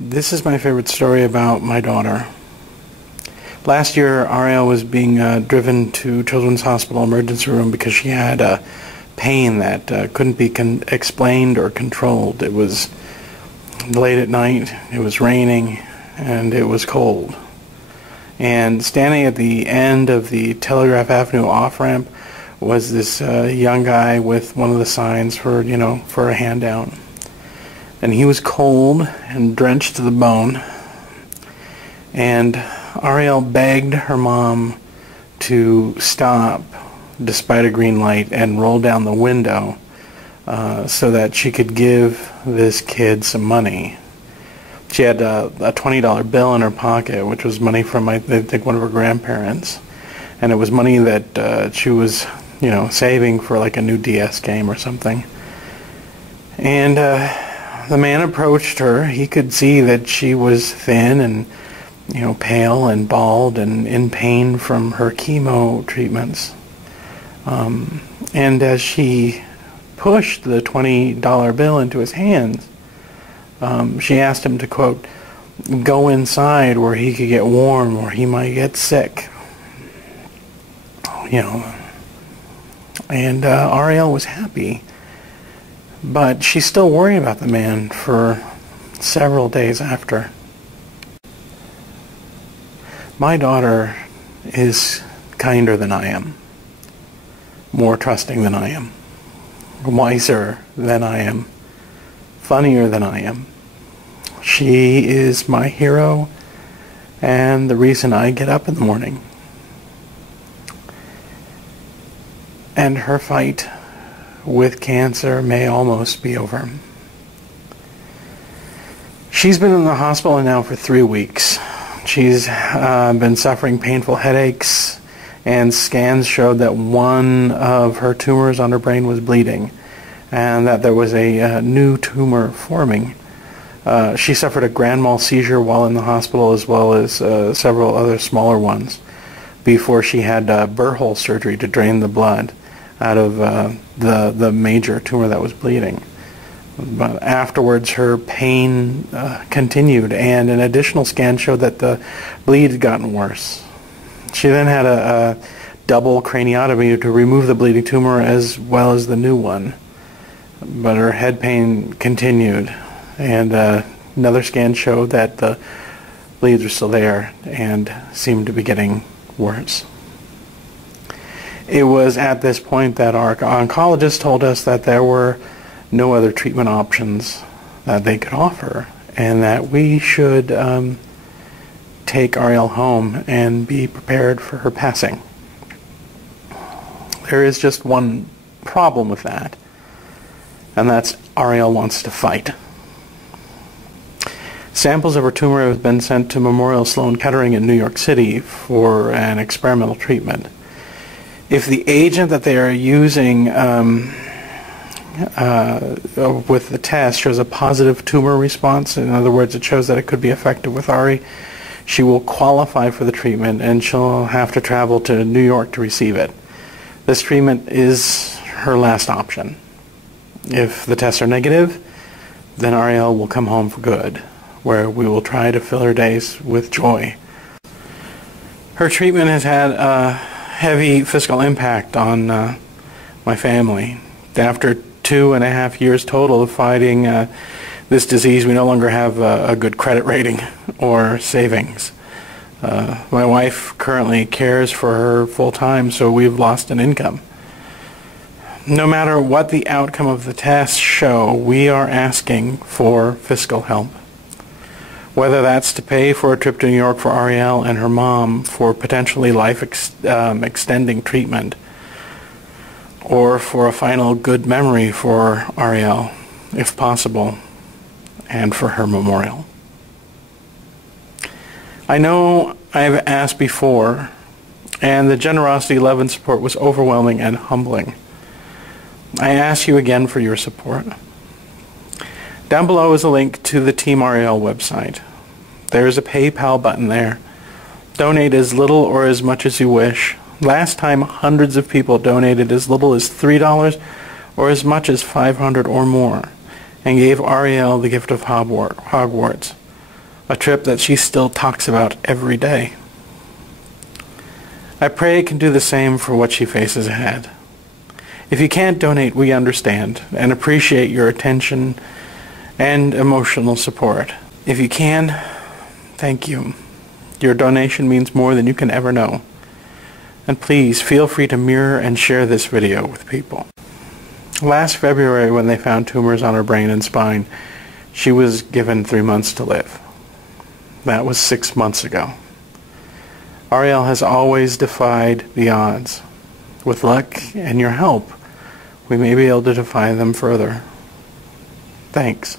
This is my favorite story about my daughter. Last year, Ariel was being driven to Children's Hospital emergency room because she had a pain that couldn't be explained or controlled. It was late at night, it was raining, and it was cold. And standing at the end of the Telegraph Avenue off-ramp was this young guy with one of the signs for, for a handout. And he was cold and drenched to the bone. And Ariel begged her mom to stop despite a green light and roll down the window so that she could give this kid some money. She had a $20 bill in her pocket, which was money from, I think, one of her grandparents. And it was money that she was, saving for like a new DS game or something. And the man approached her. He could see that she was thin and, pale and bald and in pain from her chemo treatments. And as she pushed the $20 bill into his hands, she asked him to, quote, go inside where he could get warm or he might get sick. And Ariel was happy. But she's still worried about the man for several days after. My daughter is kinder than I am, more trusting than I am, wiser than I am, funnier than I am. She is my hero and the reason I get up in the morning. And her fight with cancer may almost be over. She's been in the hospital now for 3 weeks. She's been suffering painful headaches, and scans showed that one of her tumors on her brain was bleeding and that there was a new tumor forming. She suffered a grand mal seizure while in the hospital, as well as several other smaller ones, before she had burr hole surgery to drain the blood out of the major tumor that was bleeding. But afterwards, her pain continued, and an additional scan showed that the bleed had gotten worse. She then had a double craniotomy to remove the bleeding tumor as well as the new one. But her head pain continued, and another scan showed that the bleeds were still there and seemed to be getting worse. It was at this point that our oncologist told us that there were no other treatment options that they could offer, and that we should take Ariel home and be prepared for her passing. There is just one problem with that, and that's Ariel wants to fight. Samples of her tumor have been sent to Memorial Sloan Kettering in New York City for an experimental treatment. If the agent that they are using with the test shows a positive tumor response, in other words, it shows that it could be effective with Ari, she will qualify for the treatment and she'll have to travel to New York to receive it. This treatment is her last option. If the tests are negative, then Ariel will come home for good, where we will try to fill her days with joy. Her treatment has had a heavy fiscal impact on my family. After 2.5 years total of fighting this disease, we no longer have a good credit rating or savings. My wife currently cares for her full-time, so we've lost an income. No matter what the outcome of the tests show, we are asking for fiscal help. Whether that's to pay for a trip to New York for Ariel and her mom for potentially life-extending treatment, or for a final good memory for Ariel, if possible, and for her memorial. I know I've asked before, and the generosity, love, and support was overwhelming and humbling. I ask you again for your support. Down below is a link to the Team Ariel website. There is a PayPal button there. Donate as little or as much as you wish. Last time, hundreds of people donated as little as $3 or as much as $500 or more, and gave Ariel the gift of Hogwarts. a trip that she still talks about every day. I pray it can do the same for what she faces ahead. If you can't donate, we understand and appreciate your attention and emotional support. If you can, thank you. Your donation means more than you can ever know. And please feel free to mirror and share this video with people. Last February, when they found tumors on her brain and spine, she was given 3 months to live. That was 6 months ago. Ariel has always defied the odds. With luck and your help, we may be able to defy them further. Thanks.